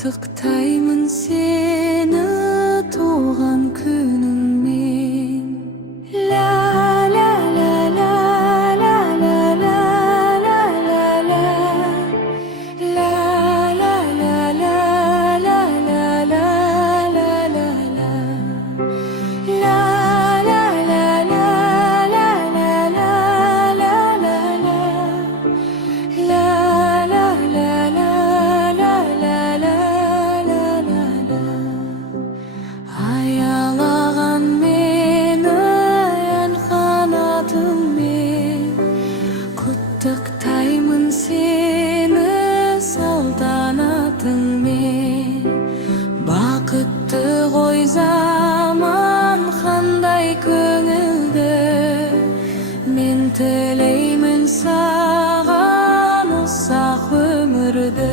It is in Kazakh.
Құттықтаймын сені туған күніңмен. Ла ла ла ла ла ла ла ла ла ла ла ла ла ла ла ла ла ла ла ла аялаған мені ән қанатыңмен, құттықтаймын сені салтанатыңмен. Бақытты ғой заман қандай көңілді, мен тілеймін саған ұзақ өмірді.